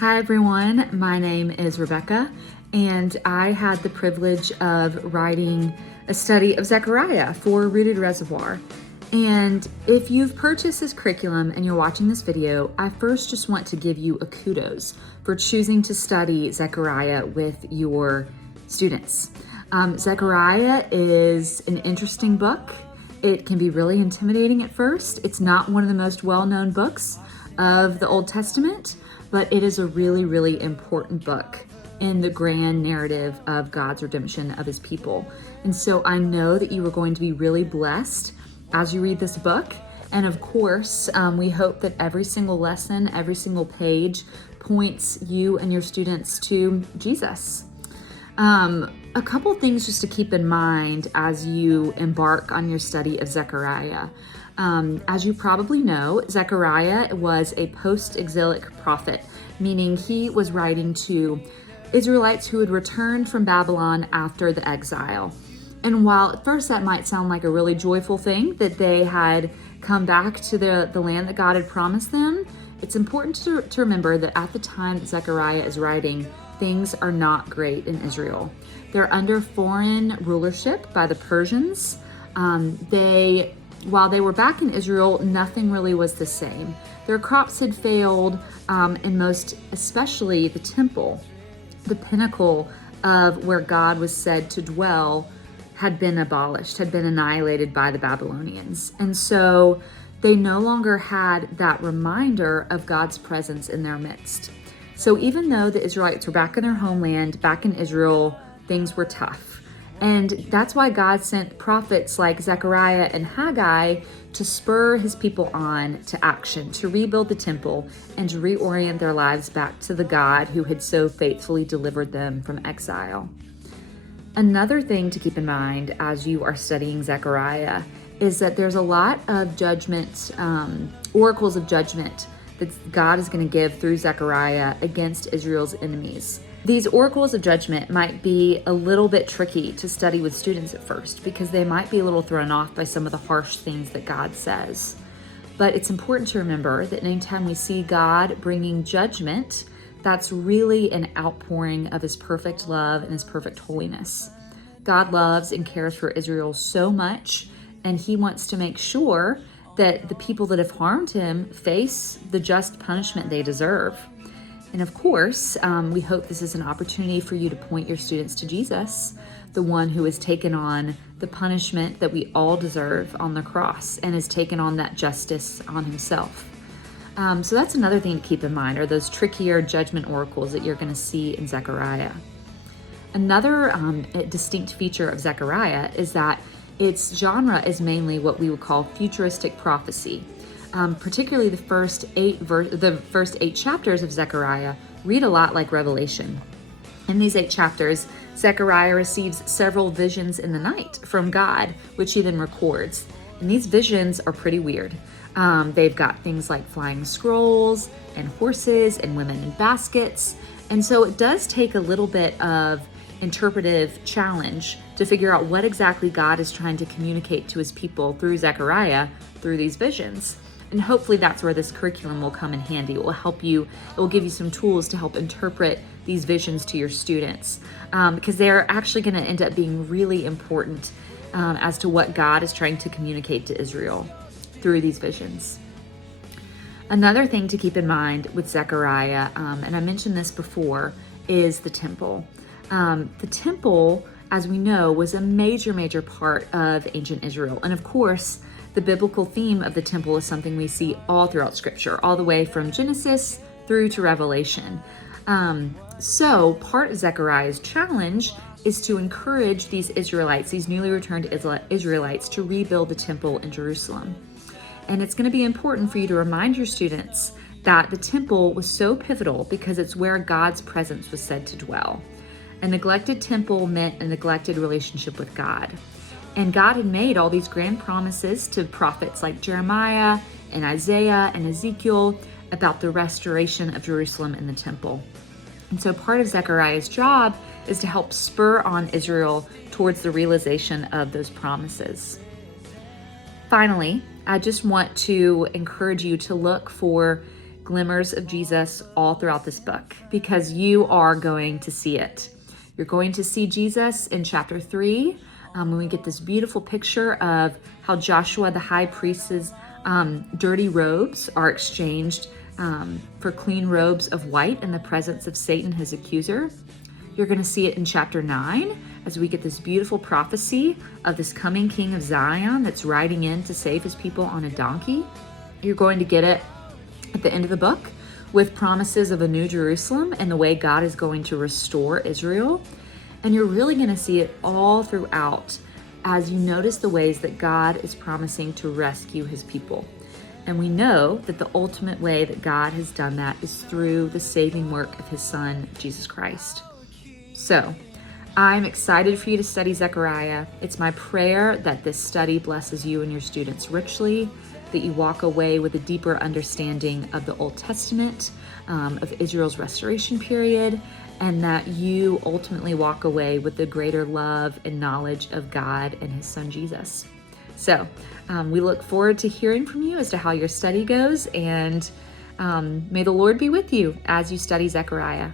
Hi everyone, my name is Rebecca, and I had the privilege of writing a study of Zechariah for Rooted Reservoir. And if you've purchased this curriculum and you're watching this video, I first just want to give you a kudos for choosing to study Zechariah with your students. Zechariah is an interesting book. It can be really intimidating at first. It's not one of the most well-known books of the Old Testament, but it is a really, really important book in the grand narrative of God's redemption of his people. And so I know that you are going to be really blessed as you read this book. And of course, we hope that every single lesson, every single page points you and your students to Jesus. A couple things just to keep in mind as you embark on your study of Zechariah. As you probably know, Zechariah was a post-exilic prophet, meaning he was writing to Israelites who had returned from Babylon after the exile. And while at first that might sound like a really joyful thing that they had come back to the land that God had promised them, it's important to remember that at the time that Zechariah is writing, things are not great in Israel. They're under foreign rulership by the Persians. While they were back in Israel, nothing really was the same. Their crops had failed, and most especially the temple, the pinnacle of where God was said to dwell, had been abolished, had been annihilated by the Babylonians. And so they no longer had that reminder of God's presence in their midst. So even though the Israelites were back in their homeland, back in Israel, things were tough. And that's why God sent prophets like Zechariah and Haggai to spur his people on to action, to rebuild the temple and to reorient their lives back to the God who had so faithfully delivered them from exile. Another thing to keep in mind as you are studying Zechariah is that there's a lot of judgment, oracles of judgment that God is going to give through Zechariah against Israel's enemies. These oracles of judgment might be a little bit tricky to study with students at first because they might be a little thrown off by some of the harsh things that God says. But it's important to remember that anytime we see God bringing judgment, that's really an outpouring of his perfect love and his perfect holiness. God loves and cares for Israel so much, and he wants to make sure that the people that have harmed him face the just punishment they deserve. And of course, we hope this is an opportunity for you to point your students to Jesus, the one who has taken on the punishment that we all deserve on the cross and has taken on that justice on himself. So that's another thing to keep in mind, are those trickier judgment oracles that you're going to see in Zechariah. Another distinct feature of Zechariah is that its genre is mainly what we would call futuristic prophecy. Particularly the first eight chapters of Zechariah read a lot like Revelation. In these 8 chapters, Zechariah receives several visions in the night from God, which he then records. And these visions are pretty weird. They've got things like flying scrolls and horses and women in baskets. And so it does take a little bit of interpretive challenge to figure out what exactly God is trying to communicate to his people through Zechariah through these visions. And hopefully that's where this curriculum will come in handy. It will help you, it will give you some tools to help interpret these visions to your students, because they're actually going to end up being really important as to what God is trying to communicate to Israel through these visions. Another thing to keep in mind with Zechariah, and I mentioned this before, is the temple. The temple, as we know, was a major part of ancient Israel. And of course, the biblical theme of the temple is something we see all throughout Scripture, all the way from Genesis through to Revelation. So part of Zechariah's challenge is to encourage these Israelites, these newly returned Israelites, to rebuild the temple in Jerusalem. And it's going to be important for you to remind your students that the temple was so pivotal because it's where God's presence was said to dwell. A neglected temple meant a neglected relationship with God. And God had made all these grand promises to prophets like Jeremiah and Isaiah and Ezekiel about the restoration of Jerusalem and the temple. And so part of Zechariah's job is to help spur on Israel towards the realization of those promises. Finally, I just want to encourage you to look for glimmers of Jesus all throughout this book because you are going to see it. You're going to see Jesus in chapter 3 when we get this beautiful picture of how Joshua, the high priest's dirty robes are exchanged for clean robes of white in the presence of Satan, his accuser. You're going to see it in chapter 9 as we get this beautiful prophecy of this coming king of Zion that's riding in to save his people on a donkey. You're going to get it at the end of the book with promises of a new Jerusalem and the way God is going to restore Israel. And you're really going to see it all throughout as you notice the ways that God is promising to rescue his people. And we know that the ultimate way that God has done that is through the saving work of his son, Jesus Christ. So I'm excited for you to study Zechariah. It's my prayer that this study blesses you and your students richly, that you walk away with a deeper understanding of the Old Testament, of Israel's restoration period, and that you ultimately walk away with the greater love and knowledge of God and his son Jesus. So we look forward to hearing from you as to how your study goes, and may the Lord be with you as you study Zechariah.